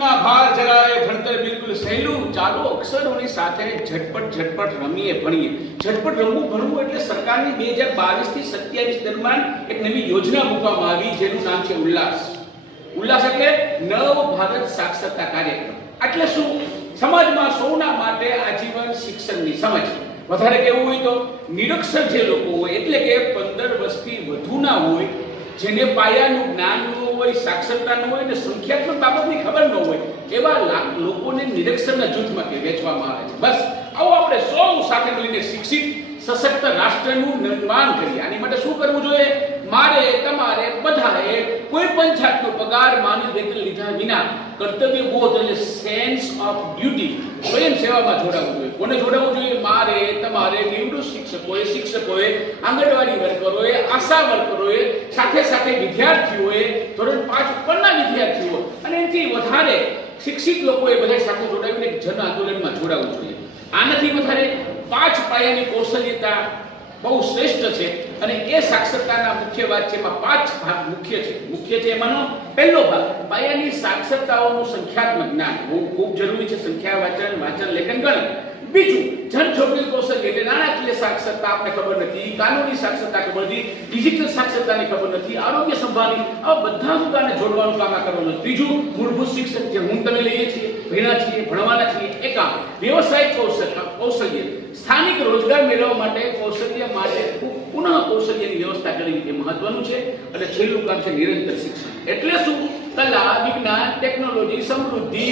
ના ભાર જરાય ભણતર બિલકુલ સહેલું, ચાલો અક્ષરોની સાથે ઝટપટ રમીએ ભણીએ. ઝટપટ રમવું ભણવું એટલે સરકારની 2022 થી 27 દરમિયાન એક નવી યોજના મૂકવામાં આવી, જેનું નામ છે ઉલ્લાસ. ઉલ્લાસ એટલે નવ ભારત સાક્ષરતા કાર્યક્રમ. એટલે શું? સમાજમાં સૌના માટે આજીવન શિક્ષણની સમજ. વધારે કેવું હોય તો નિરક્ષર જે લોકો હોય, એટલે કે 15 વર્ષથી વધુના હોય, જેને પાયાનું જ્ઞાન ન હોય, સાક્ષરતા ન હોય ને સંખ્યાત્મક બાબતની ખબર ન હોય, એવા લોકોને નિરક્ષરના જૂથમાં વહેંચવામાં આવે છે. બસ આવો આપણે સૌ સાથે મળીને શિક્ષિત સશક્ત રાષ્ટ્રનું નિર્માણ કરીએ. આની માટે શું કરવું જોઈએ? મારે, તમારે, બધાએ કોઈ પણ જાતનો પગાર, માનદ વેતન લીધા વિના કર્તવ્ય બોધ અને સેન્સ ઓફ ડ્યુટી સ્વયં સેવામાં જોડાવવું જોઈએ. કોને જોડાવવું જોઈએ? મારે, તમારે, નિવૃત્ત શિક્ષકોએ, આંગણવાડી વર્કરોએ, આશા વર્કરોએ, સાથે વિદ્યાર્થીઓએ, ધોરણ 5 ઉપરના વિદ્યાર્થીઓ અને એનાથી વધારે શિક્ષિત લોકોએ બધા સાથે જોડાવીને જન આંદોલનમાં જોડાવવું જોઈએ. આનાથી વધારે 5 પાયાની કૌશલ્યતા બહુ શ્રેષ્ઠ છે અને એ સાક્ષરતાના મુખ્ય વાત છે. એમાં 5 ભાગ મુખ્ય છે. એમાંનો પહેલો ભાગ પાયાની સાક્ષરતાઓનું સંખ્યાત્મક જ્ઞાન ખૂબ જરૂરી છે. સંખ્યા, વાંચન, લેખન, ગણન. બીજું, જનજાગૃતિ કૌશલ્ય એટલે નાણાકીય સાક્ષરતા આપણને ખબર નથી, કાનૂની સાક્ષરતા ખબર નથી, ડિજિટલ સાક્ષરતાની ખબર નથી, આરોગ્ય સંભાળની, આ બધા મુદ્દાને જોડવાનું કામ કરવાનું. ત્રીજું, મૂળભૂત શિક્ષણ જે હું તમે લઈએ છીએ, ભણવાના છીએ એ કામ. વ્યવસાયિક કૌશલ્ય, સ્થાનિક રોજગાર મેળવવા માટે કૌશલ્ય માટે પુનઃ કૌશલ્યની વ્યવસ્થા કરવી તે મહત્વનું છે. અને છેલ્લું કામ છે નિરંતર શિક્ષણ. એટલે શું? કલા, વિજ્ઞાન, ટેકનોલોજી, સમૃદ્ધિ,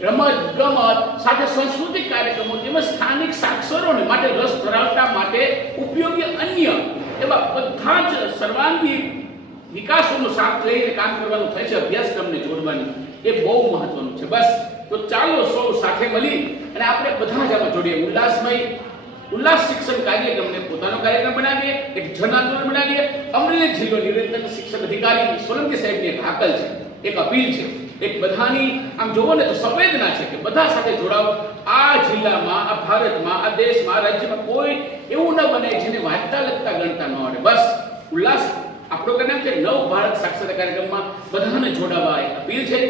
રમત ગમત સાથે સાંસ્કૃતિક કાર્યક્રમો તેમજ સ્થાનિક સાક્ષરોને માટે રસ ધરાવતા માટે ઉપયોગી અન્ય એવા બધા જ સર્વાંગી વિકાસોનો સાથ લઈને કામ કરવાનું થાય છે. અભ્યાસક્રમને જોડવાની એ બહુ મહત્વનું છે. બસ તો ચાલો સૌ સાથે મળી અને આપણે બધા જ આમાં જોડીએ. ઉલ્લાસ શિક્ષણ કાર્યક્રમને પોતાનો કાર્યક્રમ બનાવીએ, એક જન આંદોલન બનાવીએ. અમરેલી જિલ્લો નિરંતર શિક્ષણ અધિકારી સોલંકી સાહેબની એક હાકલ છે, એક અપીલ છે, એક બધાની આમ જોવો ને તો સંવેદના છે કે બધા સાથે જોડાવ. આ જિલ્લામાં, આ ભારતમાં, આ દેશમાં, રાજ્યમાં કોઈ એવું ન બને જેને વાંચતા લખતા ગણતા ન આવડે. બસ ઉલ્લાસ આપણો નામ છે. નવ ભારત સાક્ષરતા કાર્યક્રમમાં બધાને જોડાવા એક અપીલ છે.